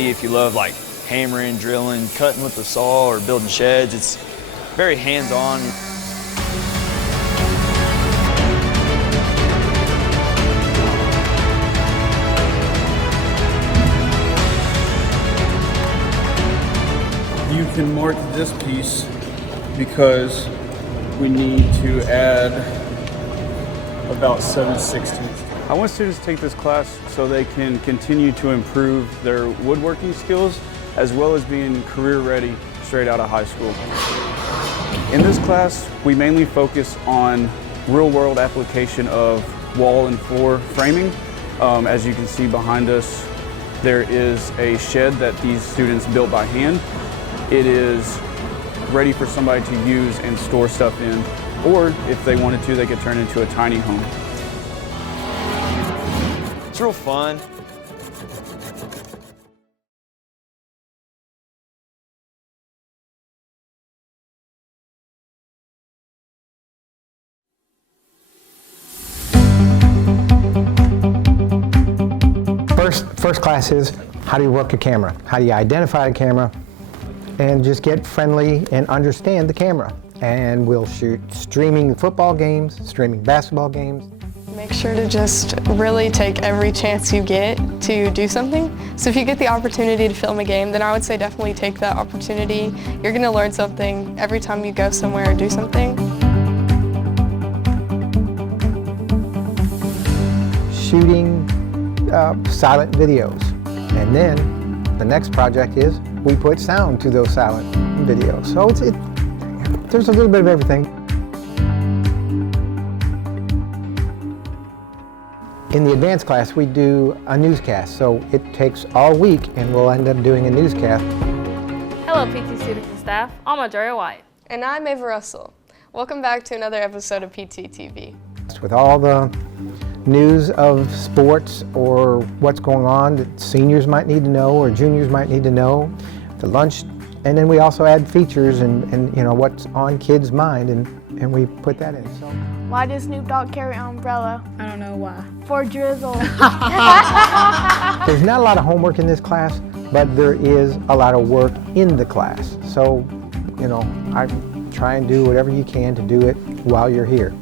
activity if you love like hammering, drilling, cutting with the saw, or building sheds. It's very hands-on. You can mark this piece because we need to add about 7/16. I want students to take this class so they can continue to improve their woodworking skills as well as being career ready straight out of high school. In this class, we mainly focus on real-world application of wall and floor framing. As you can see behind us, there is a shed that these students built by hand. It is ready for somebody to use and store stuff in, or if they wanted to, they could turn it into a tiny home. It's real fun. First class is how do you work a camera? How do you identify a camera? And just get friendly and understand the camera. And we'll shoot streaming football games, streaming basketball games. Make sure to just really take every chance you get to do something. So if you get the opportunity to film a game, then I would say definitely take that opportunity. You're going to learn something every time you go somewhere or do something. Shooting silent videos. And then the next project is we put sound to those silent videos. So there's a little bit of everything. In the advanced class, we do a newscast. So it takes all week and we'll end up doing a newscast. Hello, PT students and staff. I'm Audrey White. And I'm Ava Russell. Welcome back to another episode of PT TV. With all the news of sports or what's going on that seniors might need to know or juniors might need to know, the lunch, and then we also add features and you know what's on kids' mind and we put that in. So. Why does Snoop Dogg carry an umbrella? I don't know why. For drizzle. There's not a lot of homework in this class, but there is a lot of work in the class. So, you know, I try and do whatever you can to do it while you're here.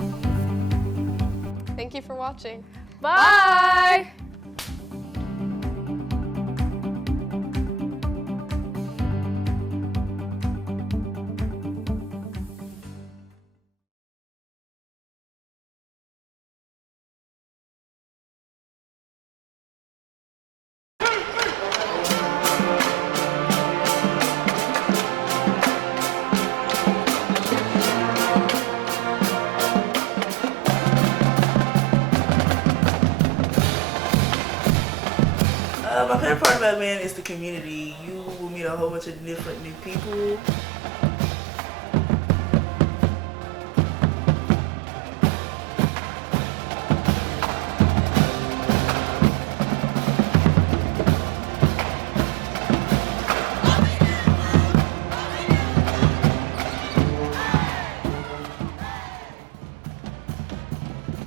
Thank you for watching. Bye! My favorite part about band is the community. You will meet a whole bunch of different new people.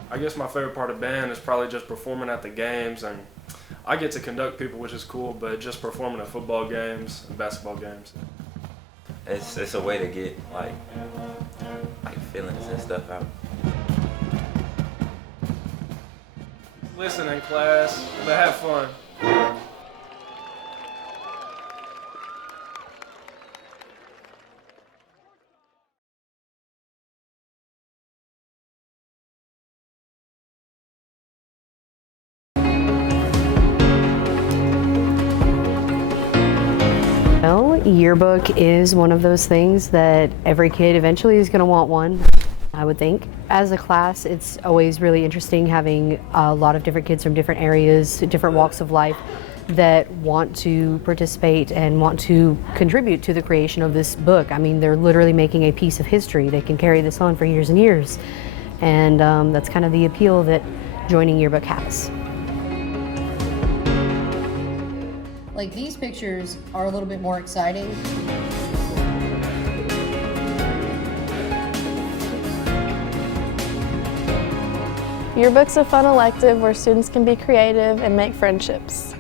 I guess my favorite part of band is probably just performing at the games, and I get to conduct people, which is cool, but just performing at football games and basketball games. It's a way to get like feelings and stuff out. Listen in class, but have fun. Yearbook is one of those things that every kid eventually is going to want one, I would think. As a class, it's always really interesting having a lot of different kids from different areas, different walks of life that want to participate and want to contribute to the creation of this book. I mean, they're literally making a piece of history. They can carry this on for years and years. And that's kind of the appeal that joining Yearbook has. Like these pictures are a little bit more exciting. Yearbook's a fun elective where students can be creative and make friendships.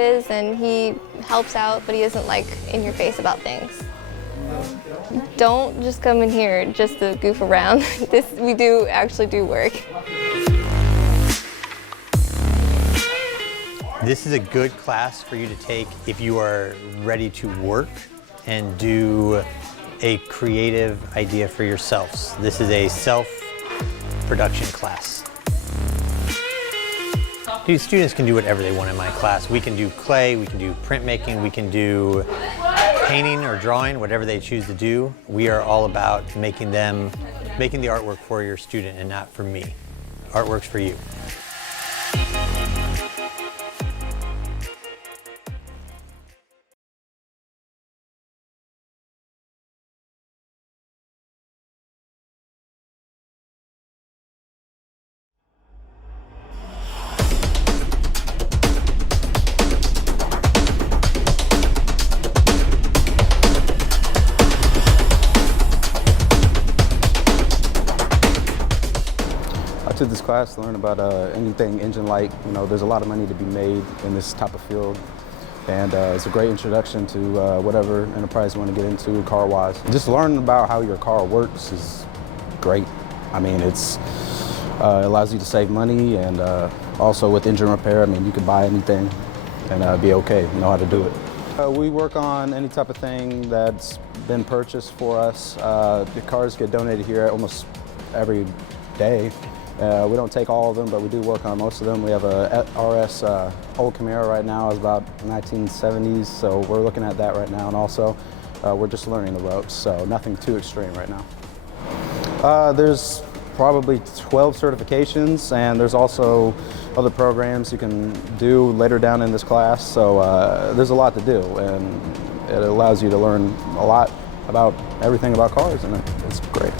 is, and he helps out, but he isn't like in your face about things. Don't just come in here just to goof around. We do actually do work. This is a good class for you to take if you are ready to work and do a creative idea for yourselves. This is a self-production class. Students can do whatever they want in my class. We can do clay, we can do printmaking, we can do painting or drawing, whatever they choose to do. We are all about making the artwork for your student and not for me. Artwork's for you. I took this class to learn about anything engine-like. You know, there's a lot of money to be made in this type of field, and it's a great introduction to whatever enterprise you want to get into car-wise. Just learning about how your car works is great. I mean, it allows you to save money, and also with engine repair, I mean, you can buy anything and be okay, know how to do it. We work on any type of thing that's been purchased for us. The cars get donated here almost every day. We don't take all of them, but we do work on most of them. We have a RS old Camaro right now, it's about 1970s, so we're looking at that right now. And also, we're just learning the ropes, so nothing too extreme right now. There's probably 12 certifications, and there's also other programs you can do later down in this class. So there's a lot to do, and it allows you to learn a lot about everything about cars, and it's great.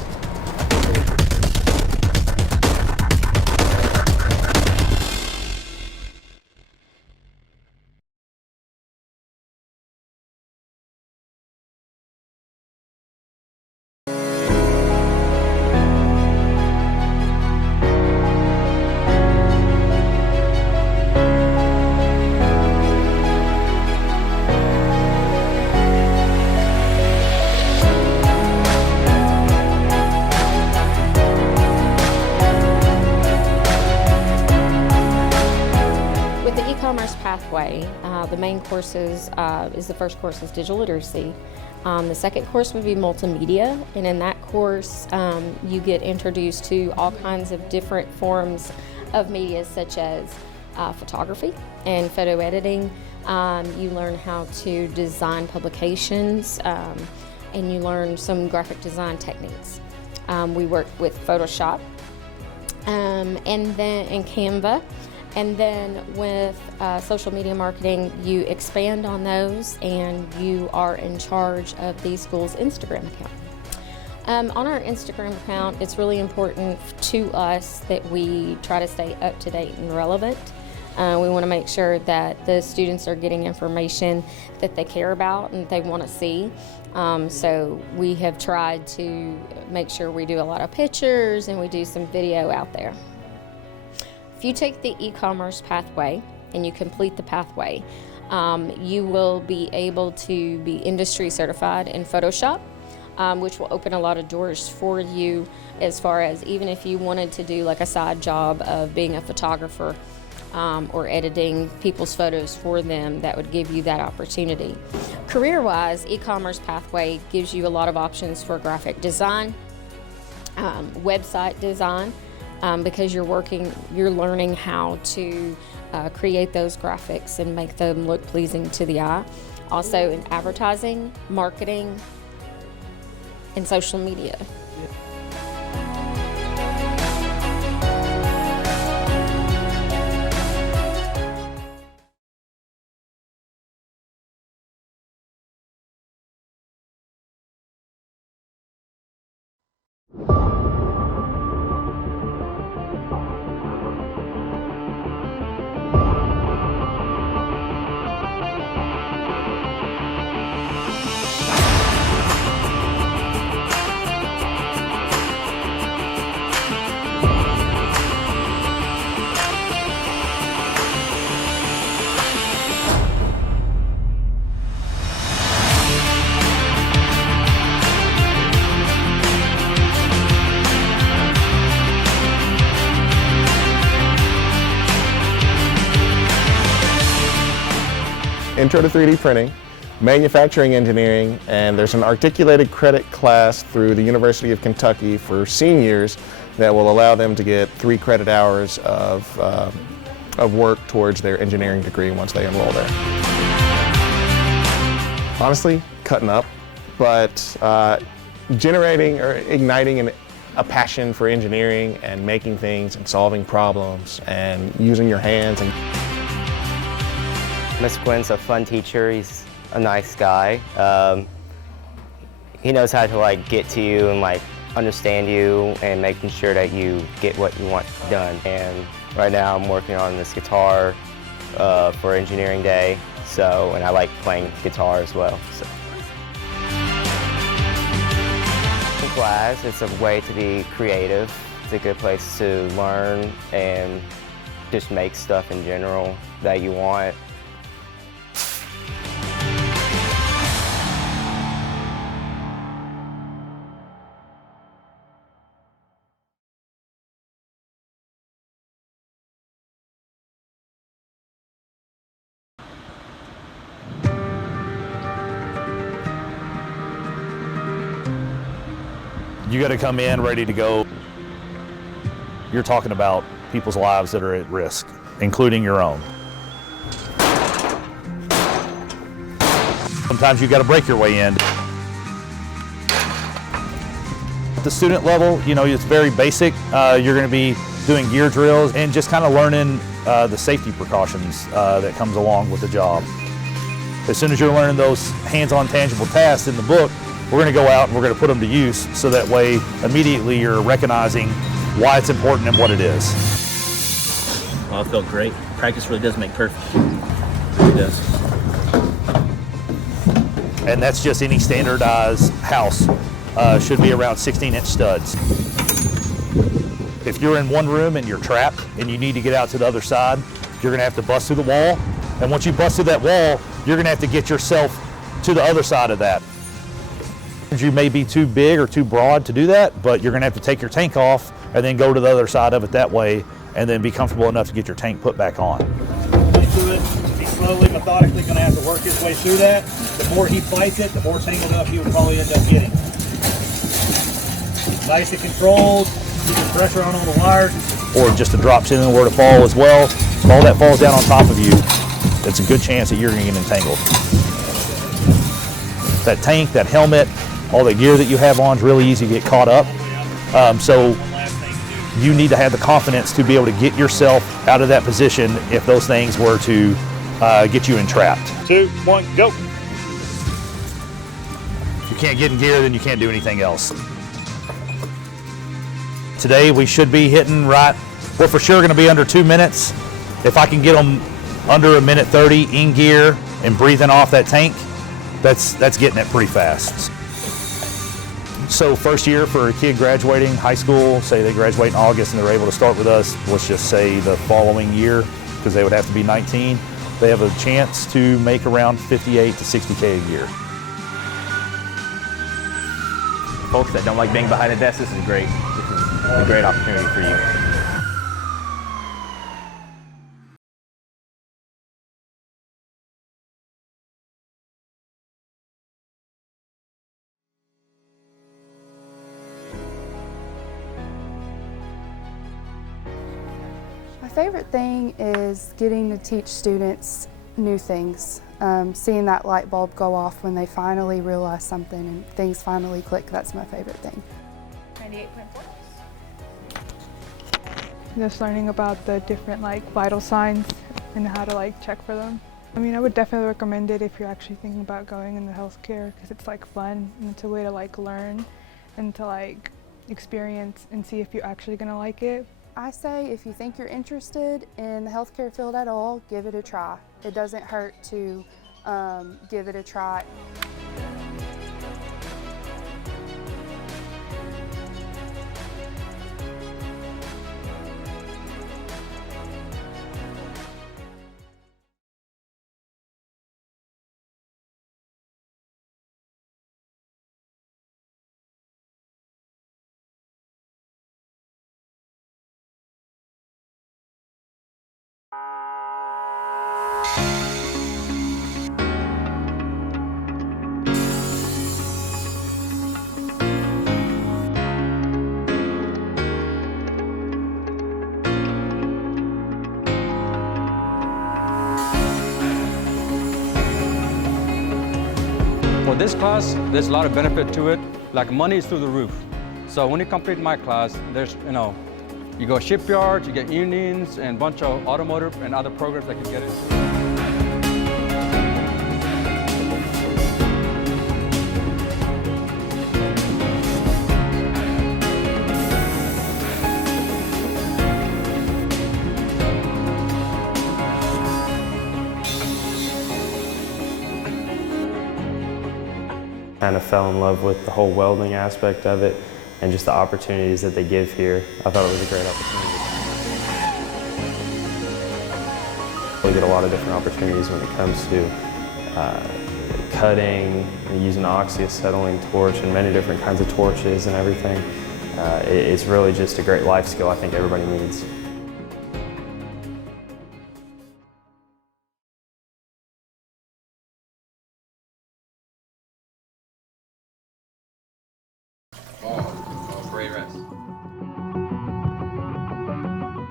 e-commerce pathway, the main courses the first course is digital literacy. The second course would be multimedia, and in that course you get introduced to all kinds of different forms of media, such as photography and photo editing. You learn how to design publications, and you learn some graphic design techniques. We work with Photoshop and then in Canva. And then with social media marketing, you expand on those, and you are in charge of the school's Instagram account. On our Instagram account, it's really important to us that we try to stay up to date and relevant. We want to make sure that the students are getting information that they care about and they want to see. So we have tried to make sure we do a lot of pictures and we do some video out there. If you take the e-commerce pathway and you complete the pathway, you will be able to be industry certified in Photoshop, which will open a lot of doors for you, as far as even if you wanted to do like a side job of being a photographer or editing people's photos for them. That would give you that opportunity. Career-wise, e-commerce pathway gives you a lot of options for graphic design, website design, because you're learning how to create those graphics and make them look pleasing to the eye. Also in advertising, marketing, and social media. Intro to 3D Printing, Manufacturing Engineering, and there's an articulated credit class through the University of Kentucky for seniors that will allow them to get 3 credit hours of work towards their engineering degree once they enroll there. Honestly, cutting up, but generating or igniting a passion for engineering and making things and solving problems and using your hands. Mr. Quinn's a fun teacher. He's a nice guy. He knows how to like get to you and like understand you and making sure that you get what you want done. And right now I'm working on this guitar for engineering day. And I like playing guitar as well. Class, it's a way to be creative. It's a good place to learn and just make stuff in general that you want. You got to come in ready to go. You're talking about people's lives that are at risk, including your own. Sometimes you got to break your way in. At the student level, you know, it's very basic. You're going to be doing gear drills and just kind of learning the safety precautions that comes along with the job. As soon as you're learning those hands-on tangible tasks in the book, we're going to go out and we're going to put them to use so that way immediately you're recognizing why it's important and what it is. Well, I felt great. Practice really does make perfect. It really does. And that's just any standardized house should be around 16-inch studs. If you're in one room and you're trapped and you need to get out to the other side, you're going to have to bust through the wall. And once you bust through that wall, you're going to have to get yourself to the other side of that. You may be too big or too broad to do that, but you're going to have to take your tank off and then go to the other side of it that way and then be comfortable enough to get your tank put back on. He's slowly, methodically going to have to work his way through that. The more he fights it, the more tangled up he will probably end up getting. Nice and controlled, keeping pressure on all the wires. Or just a drop ceiling where to fall as well. If all that falls down on top of you, it's a good chance that you're going to get entangled. That tank, that helmet, all the gear that you have on is really easy to get caught up. So you need to have the confidence to be able to get yourself out of that position if those things were to get you entrapped. 2, 1, go. If you can't get in gear, then you can't do anything else. Today we should be hitting right, we're for sure going to be under 2 minutes. If I can get them under 1:30 in gear and breathing off that tank, that's getting it pretty fast. So first year for a kid graduating high school, say they graduate in August and they're able to start with us, let's just say the following year, because they would have to be 19, they have a chance to make around 58 to 60K a year. Folks that don't like being behind a desk, this is great. This is a great opportunity for you. My favorite thing is getting to teach students new things. Seeing that light bulb go off when they finally realize something and things finally click, that's my favorite thing. 98.4. Just learning about the different vital signs and how to check for them. I mean, I would definitely recommend it if you're actually thinking about going into healthcare because it's fun and it's a way to learn and to experience and see if you're actually gonna like it. I say if you think you're interested in the healthcare field at all, give it a try. It doesn't hurt to give it a try. this class, there's a lot of benefit to it. Like money is through the roof. So when you complete my class, there's, you go shipyards, you get unions, and a bunch of automotive and other programs that can get into. Kind of fell in love with the whole welding aspect of it and just the opportunities that they give here. I thought it was a great opportunity. We get a lot of different opportunities when it comes to cutting, using oxyacetylene torch and many different kinds of torches and everything. It's really just a great life skill I think everybody needs.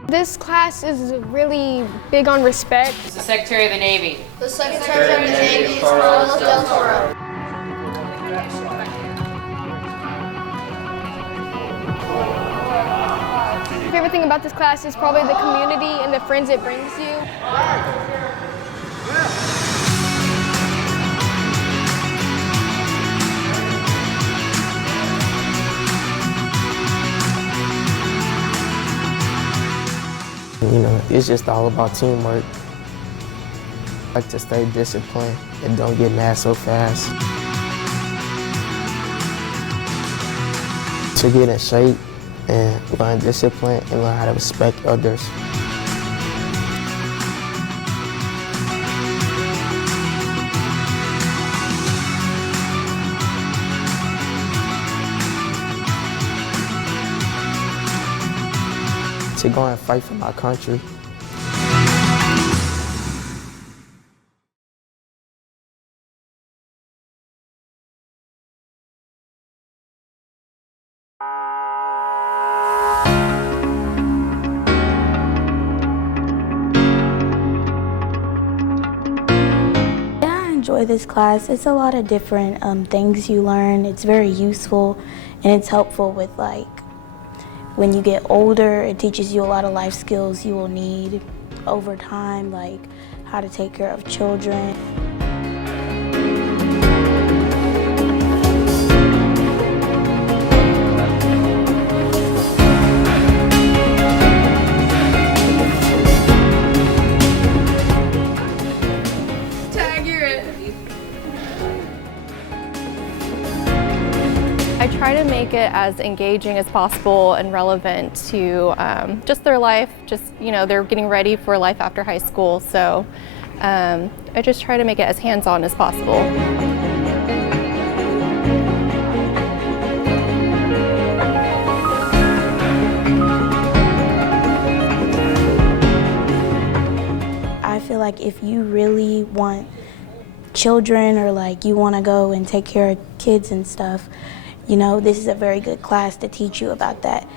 This class is really big on respect. Who's the Secretary of the Navy? The Secretary of the Navy is Carlos Del Toro. My favorite thing about this class is probably the community and the friends it brings you. It's just all about teamwork. I like to stay disciplined and don't get mad so fast. To get in shape and learn discipline and learn how to respect others. To go and fight for my country. I enjoy this class. It's a lot of different things you learn. It's very useful and it's helpful with when you get older. It teaches you a lot of life skills you will need over time, like how to take care of children. I try to make it as engaging as possible and relevant to just their life. They're getting ready for life after high school, so I just try to make it as hands-on as possible. I feel like if you really want children or you want to go and take care of kids and stuff, this is a very good class to teach you about that.